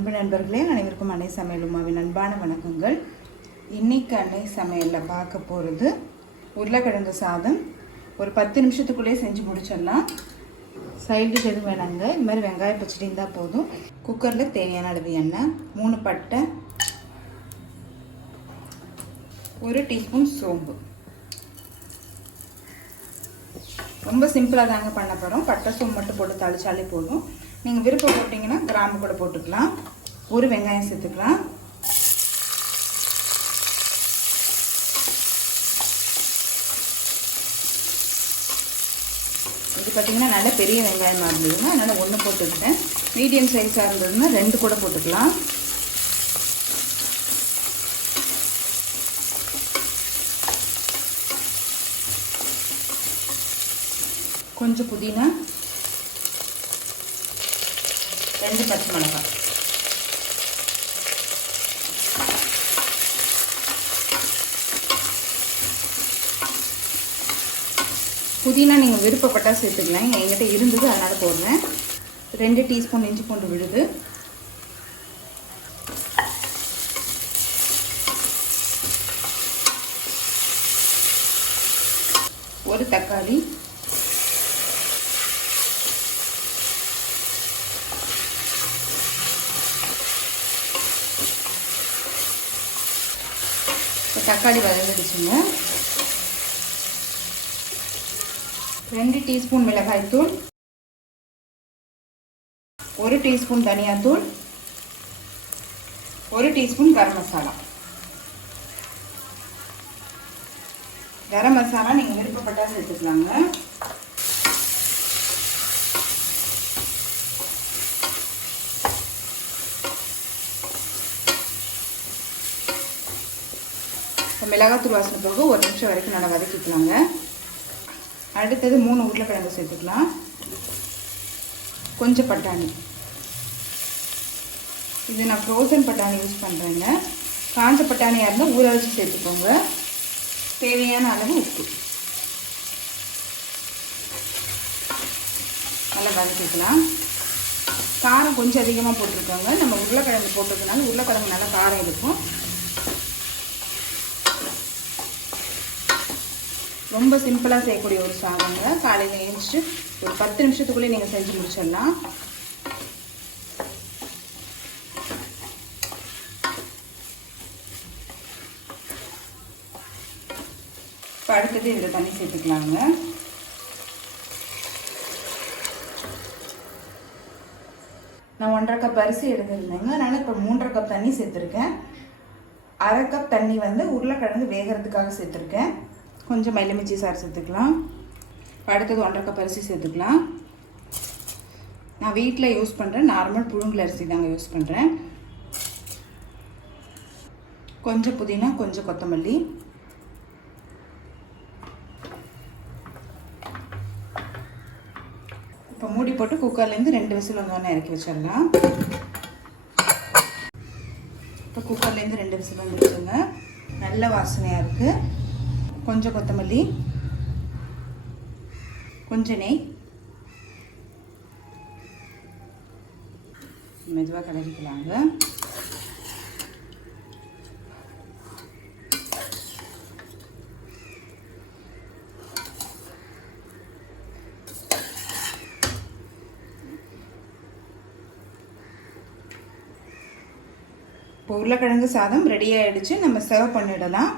அன்பு நண்பர்களே, அனைவருக்கும் அன்னை சமையல் உமாவின் அன்பான வணக்கங்கள். இன்றைக்கி அன்னை சமையலில் பார்க்க போகிறது உருளைக்கிழங்கு சாதம். ஒரு 10 நிமிஷத்துக்குள்ளே செஞ்சு முடிச்சிடலாம். சைடிஷ் எதுவும் வேணாங்க. இது மாதிரி வெங்காய பச்சடி இருந்தால் போதும். குக்கரில் தேவையான அளவு எண்ணெய், 3 பட்டை, 1 டீஸ்பூன் சோம்பு. ரொம்ப சிம்பிளாக தாங்க பண்ண போகிறோம். பட்டை சோம்பு மட்டும் போட்டு தாளிச்சாலே போதும். நீங்கள் விருப்பம் போட்டிங்கன்னா கிராம்பு கூட போட்டுக்கலாம். 1 வெங்காயம் சேர்த்துக்கலாம். இது பார்த்திங்கன்னா நல்ல பெரிய வெங்காயமாக இருந்ததுன்னா அதனால் 1 போட்டுக்கிட்டேன். மீடியம் சைஸாக இருந்ததுன்னா 2 கூட போட்டுக்கலாம். கொஞ்சம் புதினா, 2 பச்சை மிளகாய். புதினா நீங்கள் விருப்பப்பட்டால் சேர்த்துக்கலாம். என்கிட்ட இருந்தது அதனால் போடுறேன். 2 டீஸ்பூன் இஞ்சி பூண்டு விழுது, ஒரு தக்காளி, தக்காளி வதங்கிடுச்சுங்க. 2 டீஸ்பூன் மிளகாய்த்தூள், 1 டீஸ்பூன் தனியாத்தூள், 1 டீஸ்பூன் கரம் மசாலா. கரம் மசாலா நீங்கள் விருப்பப்பட்டால் சேர்த்துக்கலாங்க. மிளகாத்தூள் வாசனை போக 1 நிமிஷம் வரைக்கும் நல்லா வதக்கிக்கலாங்க. அடுத்தது 3 உருளைக்கிழங்கு சேர்த்துக்கலாம். கொஞ்சம் பட்டாணி. இது நான் ஃப்ரோசன் பட்டாணி யூஸ் பண்ணுறேங்க. காஞ்ச பட்டாணியாக இருந்தால் ஊற வச்சு சேர்த்துக்கோங்க. தேவையான அளவு உப்பு. நல்லா வதக்கிக்கலாம். காரம் கொஞ்சம் அதிகமாக போட்டிருக்கோங்க. நம்ம உருளைக்கிழங்கு போட்டதுனால உருளைக்கிழங்கு நல்லா காரம் இருக்கும். ரொம்ப சிம்பிளாக செய்யக்கூடிய ஒரு சாதங்க. காலையில் எழுந்திரிச்சு ஒரு 10 நிமிஷத்துக்குள்ளே நீங்கள் செஞ்சு முடிச்சிடலாம். இப்போ அடுத்தது இதில் தண்ணி சேர்த்துக்கலாங்க. நான் 1.5 கப் அரிசி எடுத்துருந்தேங்க. அதனால் இப்போ 3.5 கப் தண்ணி சேர்த்துருக்கேன். 1/2 கப் தண்ணி உருளைக்கிழங்கு வேகிறதுக்காக சேர்த்துருக்கேன். கொஞ்சம் எலுமிச்சை சாறு சேர்த்துக்கலாம். அடுத்தது 1.5 கப் அரிசி சேர்த்துக்கலாம். நான் வீட்டில் யூஸ் பண்ணுறேன் நார்மல் புழுங்கல் அரிசி தாங்க யூஸ் பண்ணுறேன். கொஞ்சம் புதினா, கொஞ்சம் கொத்தமல்லி. இப்போ மூடி போட்டு குக்கர்லேருந்து 2 விசில் வந்தோடனே இறக்கி வச்சிடலாம். இப்போ குக்கர்லேருந்து 2 விசில் வந்துடுச்சுங்க. நல்ல வாசனையாக இருக்குது. கொஞ்சம் கொத்தமல்லி, கொஞ்சம் நெய், மெதுவாக கலரிக்கலாங்க. இப்போ உருளைக்கிழங்கு சாதம் ரெடி ஆகிடுச்சு. நம்ம சர்வ் பண்ணிடலாம்.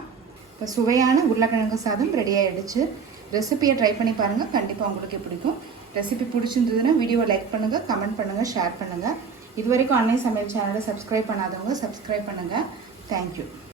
இப்போ சுவையான உருளைக்கிழங்கு சாதம் ரெடி ஆகிடுச்சு. ரெசிபியை ட்ரை பண்ணி பாருங்கள். கண்டிப்பாக உங்களுக்கு பிடிக்கும். ரெசிபி பிடிச்சிருந்ததுன்னா வீடியோவை லைக் பண்ணுங்கள், கமெண்ட் பண்ணுங்கள், ஷேர் பண்ணுங்கள். இது வரைக்கும் அன்னை சமையல் சேனலை சப்ஸ்கிரைப் பண்ணாதவங்க சப்ஸ்கிரைப் பண்ணுங்கள். தேங்க்யூ.